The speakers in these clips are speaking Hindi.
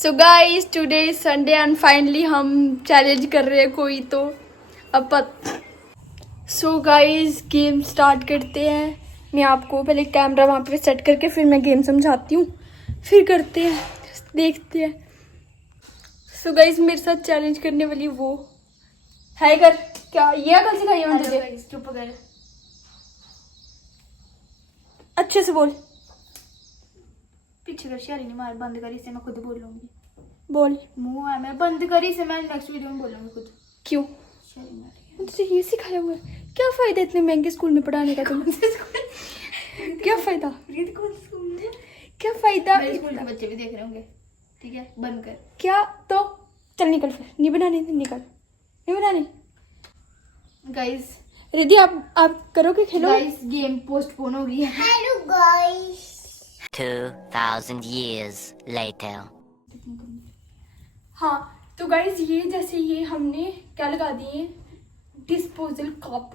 So guys today is Sunday and finally हम चैलेंज कर रहे हैं कोई तो अब सो गाइस गेम स्टार्ट करते हैं। मैं आपको पहले कैमरा वहाँ पे सेट करके फिर मैं गेम समझाती हूँ, फिर करते हैं, देखते हैं। सो गाइस मेरे साथ चैलेंज करने वाली वो है कर क्या ये कल सिखाई है तुझे? चुप कर, अच्छे से बोल। पीछे कर, शहरी नहीं मार, बंद कर, इसे मैं खुद बोल लूंगी। बोल मुंह है मैं बंद कर, इसे मैं नेक्स्ट वीडियो में बोलूंगी खुद। क्यों? शहरी मार तुझे ये सिखाया हुआ है? क्या फायदा इतने महंगे स्कूल में पढ़ाने का तुम्हें? क्या फायदा? क्या फायदा? मेरे स्कूल के बच्चे भी देख रहे होंगे। ठीक है बंद कर। क्या तो चल निकल, फिर नहीं बनाने निकल, नहीं बनाने। गाइस रिद्धि आप करोगे, खेलो। गाइस गेम पोस्टपोन हो गई है। Hello guys 2000 years later. हाँ तो गाइज ये जैसे ये हमने क्या लगा दिए डिस्पोजल कप,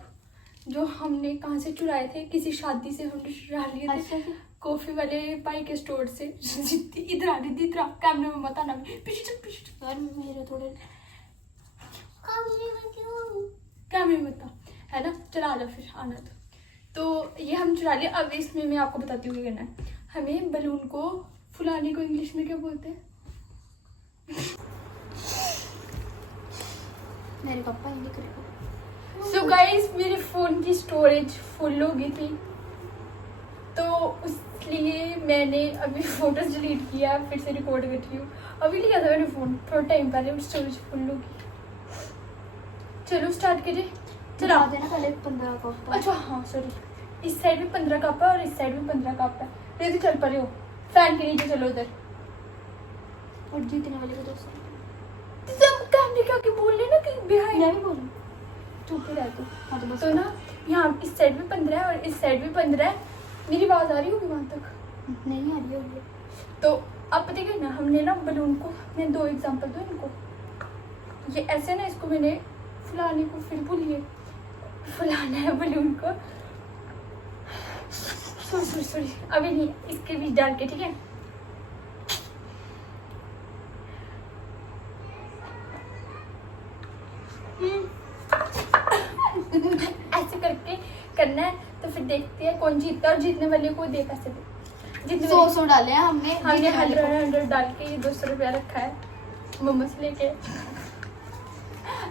जो हमने कहाँ से चुराए थे, किसी शादी से हमने चुरा लिए थे। अच्छा कॉफी वाले भाई के स्टोर से। इधर आ रिद्धि, इधर आ, कैमरे में मत आना, पीछे यार मेरे थोड़े कैमरे में मत आ, है ना? चला आ जा फिर, आना तो ये हम चुरा लिए। अब इसमें मैं आपको बताती हूँ क्या करना है। हमें बलून को फुलाने को इंग्लिश में क्या बोलते हैं? मेरे पापा ही लिख रहे। सो गाइस मेरे फोन की स्टोरेज फुल हो गई थी, तो इसलिए मैंने अभी फोटोज डिलीट किया, फिर से रिकॉर्ड कर रही हूँ। अभी लिया था मैंने फोन थोड़ा टाइम पहले, स्टोरेज फुल हो गई। चलो स्टार्ट करें। चला देना पहले 15 का। अच्छा हाँ सॉरी, इस साइड भी 15 कप है और इस साइड भी 15 कप है। रेडी चल पड़े हो, फैन के नीचे चलो उधर। और जीतने वाले को 200। सब कैमरे के आगे बोल रहे ना कि बिहाइंड। मैं भी बोलूं? चुप रह तू। हाँ तो बस। तो ना यहाँ इस साइड भी 15 है और इस साइड भी 15 है। मेरी आवाज आ रही होगी वहां तक? नहीं आ रही होगी। तो अब पता है ना, हमने ना बलून को, मैं 2 एग्जांपल दूं इनको। ये ऐसे ना, इसको मैंने फुलाने को, फिर भूलिए फुलाना है बलून को। सॉरी अभी नहीं, इसके बीच डाल के, ठीक है? ऐसे करके करना है, तो फिर देखते हैं कौन जीतता है, और जीतने वाले को दे पैसे दे। जीतने 100 डाले हैं हमने। हमने 100 डाल के ये 200 रुपया रखा है मोमोज लेके,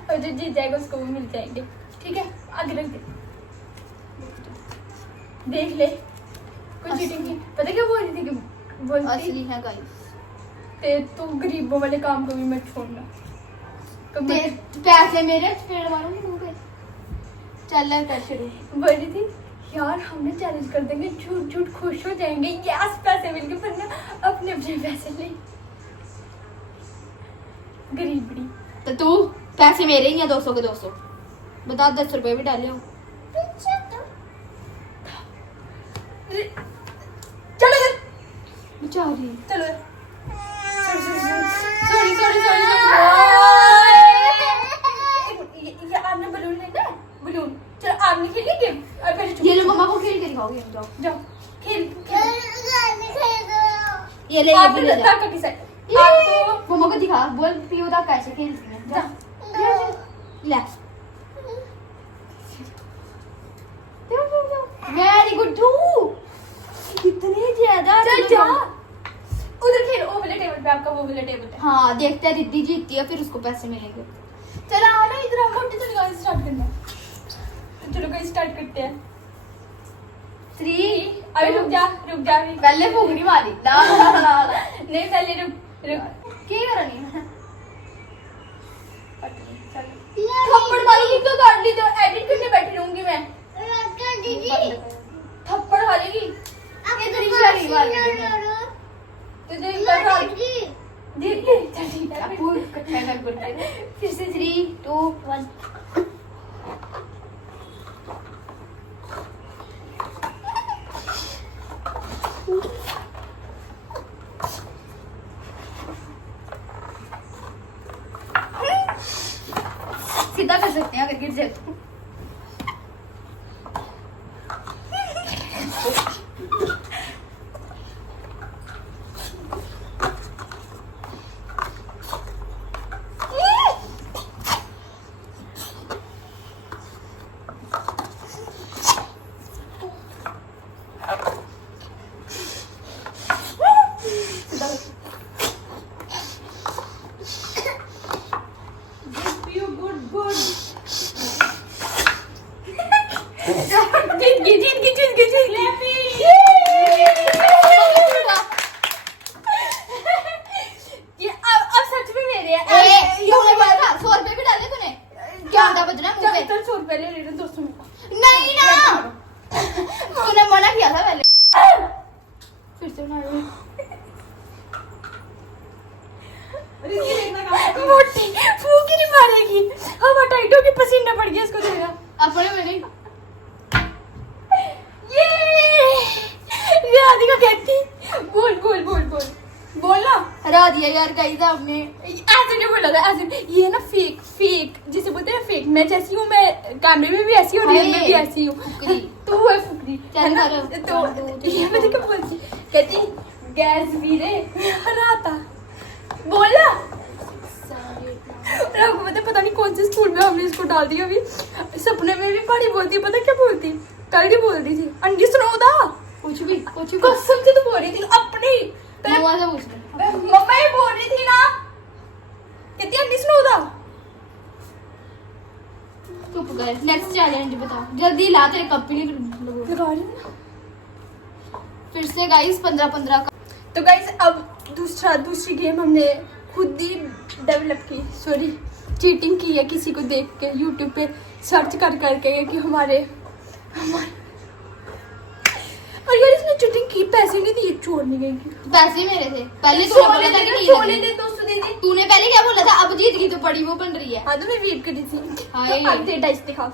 और जो जीत जाएगा उसको वो मिल जाएंगे। ठीक है आगे रख दे, देख ले कुछ चीटिंग नहीं। पता क्या बोल रही थी कि बोलती असली है गाइस। ते तू गरीबों वाले काम को भी मत छोड़ना। कभी पैसे मेरे पेड़ मारूंगी मुंह पे। चल कर शुरू। बोल रही थी यार हमने चैलेंज कर देंगे, झूठ झूठ खुश हो जाएंगे, यस पैसे मिल गए, पर ना अपने अपने पैसे ले। गरीबड़ी। तो तू पैसे मेरे ही हैं 200 के 200। बता 10 रुपए भी डाले हो। चलो इधर, बेचारी। चलो सॉरी ये आपने बलून लेना है, बलून। चलो आपने खेली गेम, और पहले चुप। ये लो मम्मा को खेल के दिखाओगे। जाओ जाओ खेल। ये ले आपने ये ले जा। ताका किसा आपको मम्मा को दिखा, बोल पियो दा कैसे खेलती है। जा ले। Very good too. कितने ज्यादा। चल जा उधर खेल, वो वाले टेबल पे, आपका वो वाला टेबल है। हाँ देखते हैं रिद्धि जीतती है फिर उसको पैसे मिलेंगे। चलो आओ ना इधर, हम मोटे चलो गाइस स्टार्ट करना। तो चलो गाइस स्टार्ट करते हैं। 3 अभी रुक जा अभी। पहले फूकनी मारी। नहीं पहले रुक क्या करनी है? थप्पड़ मारूंगी तो काट ली, तो एडिट करने बैठी रहूंगी मैं। थप्पड़ मारेगी इधर ही शरीर मार तो जो इधर आ धीरे चल ठीक है। आपको इकट्ठा कर बोलते हैं। फिर से 3 2 1। सीधा कर सकते हैं अगर गिर जाए तो। हरा दिया यार गाइस आपने। ऐसे नहीं बोला था, ऐसे ये ना फेक जिसे बोलते हैं फेक। मैं जैसी हूँ, मैं कैमरे में भी ऐसी हूँ, रियल में भी ऐसी हूँ। फुकरी। तू है फुकरी, है ना? चल तो ये मैं क्या बोलती, कहती गैस वीरे हरा था, बोला। और आपको पता नहीं कौन से स्कूल में हमने इसको डाल दिया। अभी सपने में भी पढ़ी बोलती, पता क्या बोलती, कल ही बोल रही थी अंडी सुनाओ कुछ भी कसम से तो बोल रही थी अपनी। मम्मा से पूछ ले। मम्मा ही बोल रही थी ना, कहती अंडी सुनाओ। चुप कर। नेक्स्ट चैलेंज बताओ जल्दी ला, तेरे कप ही नहीं लगो। लगा रही हूँ ना। फिर से गाइस 15-15 का। तो गाइस अब दूसरी गेम हमने खुद ही डेवलप की, सॉरी चीटिंग की है किसी को देख के, यूट्यूब पे सर्च कर करके कि हमारे और यार इसने चीटिंग की, पैसे नहीं दिए, छोड़ने गई थी। पैसे मेरे थे पहले, तूने बोला था कि नहीं छोड़ने लगे। दे 200 दे दे। तूने पहले क्या बोला था, अब जीत गई तो बड़ी वो बन रही है। हाँ तो मैं वेट कर रही थी। हाय। तो अब दे डाइस दिखा।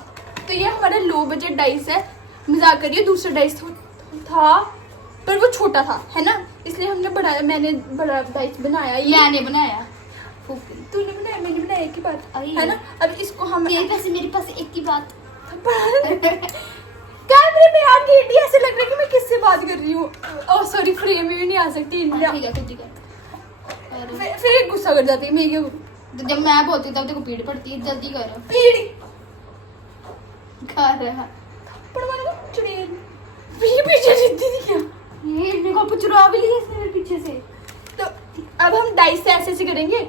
तो ये हमारा लो बजट डाइस है, मजाक करिए। दूसरा डाइस था पर वो छोटा था, है ना, इसलिए हमने बढ़ाया। मैंने बड़ा डाइस बनाया, ये मैंने बनाया। तूने बनाया, मैंने बनाया, एक ही बात अरे है ना। अब इसको हम तेरे पैसे मेरे पास एक की बात। कैमरे में आ गई, ऐसे लग रहा है कि मैं किससे बात कर रही हूँ। ओह सॉरी, फ्रेम में भी नहीं आ सकती। ठीक है खुद ही कर। फिर गुस्सा कर जाती है मैं क्या करूँ। तो जब मैं बोलती हूँ तब तेरे को पीड़ पड़ती है। जल्दी करो। पीड़ी कर रहा पर मैंने चुड़ैल पीछे जीती थी क्या। ये मेरे को चुरा भी लिया इसने मेरे पीछे से। तो अब हम डाइस से ऐसे करेंगे,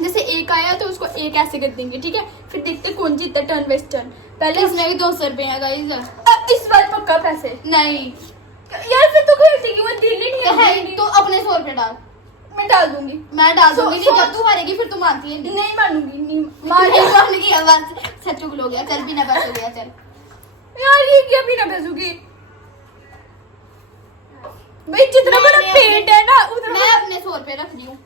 जैसे एक आया तो उसको एक ऐसे कर देंगे, ठीक है। फिर देखते कौन जीतता है, टर्न वेस्ट टर्न। पहले इसमें भी 200 रुपए है गाइस। इस बार पक्का पैसे नहीं यार, फिर तो खेलती कि वो दिल ही नहीं है। तो अपने 100 रुपए डाल। मैं डाल दूंगी, मैं डाल दूंगी। नहीं, सौ- जब तू हारेगी फिर तू मानती है। नहीं मानूंगी, नहीं मानूंगी। आवाज सच चुगल हो गया। चल बिना पैसे गया चल। यार ये क्या बिना पैसों की। भाई जितना बड़ा पेट है ना उतना मैं अपने 100 रुपए रख दी हूँ।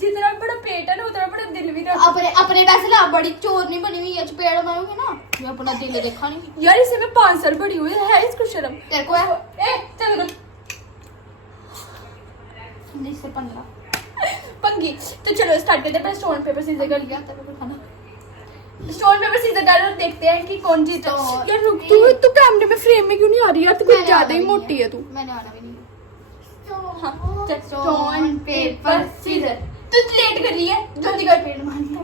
जितना बड़ा पेट है ना उतना बड़ा दिल भी रखो। अपने पैसे ला। बड़ी चोर नहीं बनी हुई है, चपेड़ मारूंगी ना। मैं अपना दिल देखा नहीं। यार इसे मैं 5 साल बड़ी हुई है इसको शर्म। तेरे को है ए चल रुक, से 15 पंगी। तो चलो स्टार्ट करते हैं। पहले स्टोन पेपर सीजर कर लिया। तेरे को खाना। स्टोन पेपर सीजर डालो और देखते हैं कि कौन जीता। Stone, यार रुक, तू कैमरे में फ्रेम में क्यों नहीं आ रही यार, तू कुछ ज्यादा ही मोटी है तू। मैंने आना भी नहीं। हाँ चल स्टोन पेपर सीजर। तू लेट कर रही है, जल्दी कर। पेड़ मारना।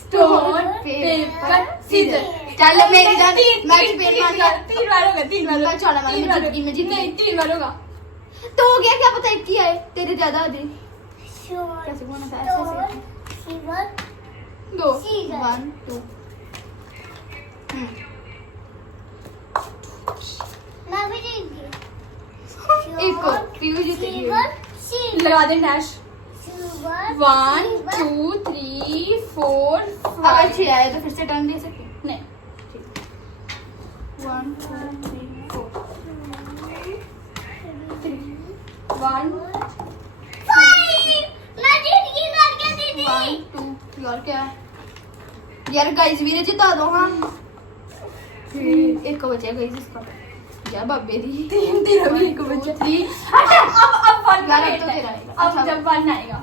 Stone paper scissor. चल मेरी जान। तीन मैं पेड़ मारना। 3 बार होगा, 3 बार मैं चौड़ा मारूंगी, मैं जीत गई, मैं जीत गई। नहीं 3 बार होगा। तो हो गया, क्या पता एक ही आए। तेरे ज्यादा आ जाए। कैसे बोलना था ऐसे। 2 1 2 एक को पीयू जीतेगी। लगा दे डैश। 1 2 3 4 अगर 6 आए तो फिर से टर्न दे सकते हैं। नहीं 1 2 3 4 1 1 2 3 और क्या यार गाइस वीरे जिता दो। हाँ एक को बचा गाइस इसका। यार बाबे दी 3 अभी को बचा। 3 अब 1 यार, का अब तो है। तेरा आएगा। अब अच्छा। जब 1 आएगा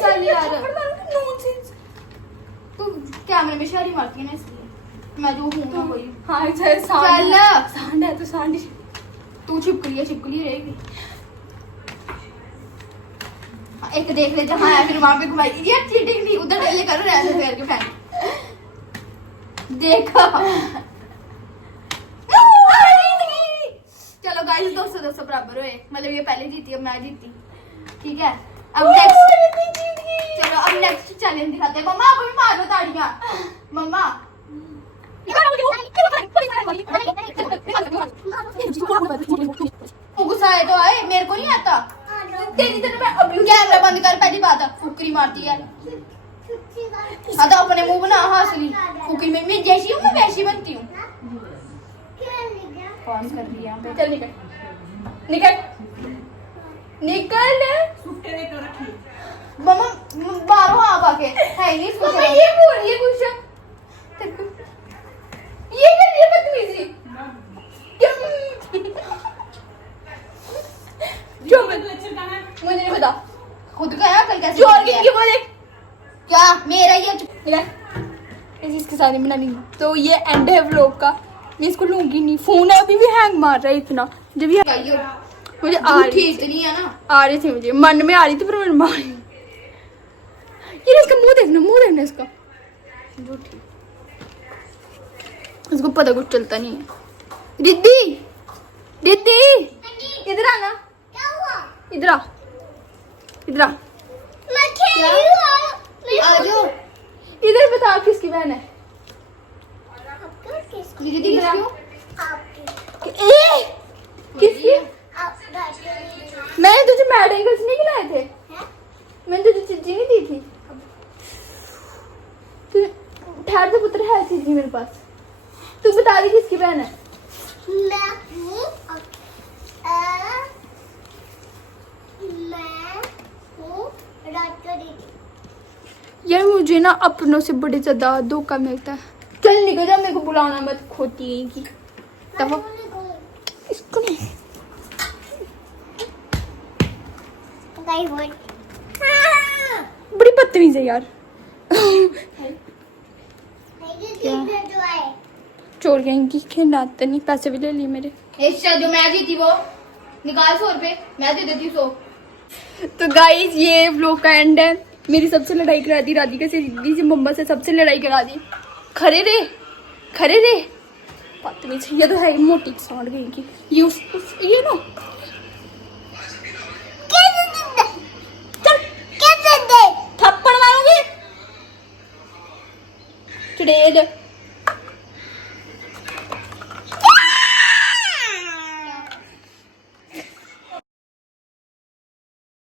चल यार। तू कैमरे में शहरी मारती है ना इसलिए। मैं जो हूँ ना वही। हाँ चल चल। सांड है तो सांड ही। तू छिपकली रहेगी। एक देख ले जहाँ है फिर वहां पे घुमाई। ये चीटिंग नहीं, उधर डले करो ऐसे फेर के फैन। देखो चलो गाइस 200 बराबर हुए। मतलब ये पहले जीती, अब मैं जीती। ठीक है अब नेक्स्ट। चलो अब नेक्स्ट चैलेंज दिखाते हैं। मम्मा अभी मारो ताड़ियां। मम्मा गुस्सा आए तो आए, मेरे को नहीं आता। तेरी तरह मैं अभी कैमरा बंद कर। पहली बात है फुकरी मारती है। हाँ तो अपने मुंह बना हासली। फुकरी में मैं जैसी हूँ मैं वैसी बनती हूँ। कौन कर रही है? चल निकल निकल निकल। मम्मा मारो आप आके। है नहीं इसको। मम्मा ये बोल रही है कुछ, ये कर रही है बदतमीजी। इसके साथ ही बनानी। तो ये एंड है व्लॉग का, मैं इसको लूंगी नहीं। फोन अभी भी हैंग मार रहा है इतना, जब भी मुझे आ रही ठीक नहीं है ना, आ रही थी, मुझे मन में आ रही थी पर मैंने मारी। ये इसका मुंह देखना इसका, झूठी, इसको पता कुछ चलता नहीं है। रिद्धि इधर आना, इधर आ, आजो इधर बता किसकी बहन है। दीदी इधर आ। किसकी ए किसकी? मैंने तुझे मैड एंगल्स नहीं खिलाए थे, मैंने तुझे चीजी नहीं दी थी। ठहर से पुत्र है चीजी मेरे पास। तू बता दी किसकी बहन है। यार मुझे ना अपनों से बड़े ज्यादा धोखा मिलता है। चल निकल जा, मेरे को बुलाना मत, खोती है की दफा। इसको नहीं बड़ी बदतमीज है यार। चोर गैंग की खेलना आता नहीं, पैसे भी ले लिए मेरे। अच्छा जो मैं जीती वो निकाल 100 रुपए, मैं दे देती हूँ 100। तो गाइस ये व्लॉग का एंड है। मेरी सबसे लड़ाई करा दी राधिका से, रिद्धि से, मम्मा से, सबसे लड़ाई करा दी। खरे रे बदतमीज। ये तो है मोटी सांड गई की। ये ना चल थप्पड़ मारूंगी। चुड़ैल।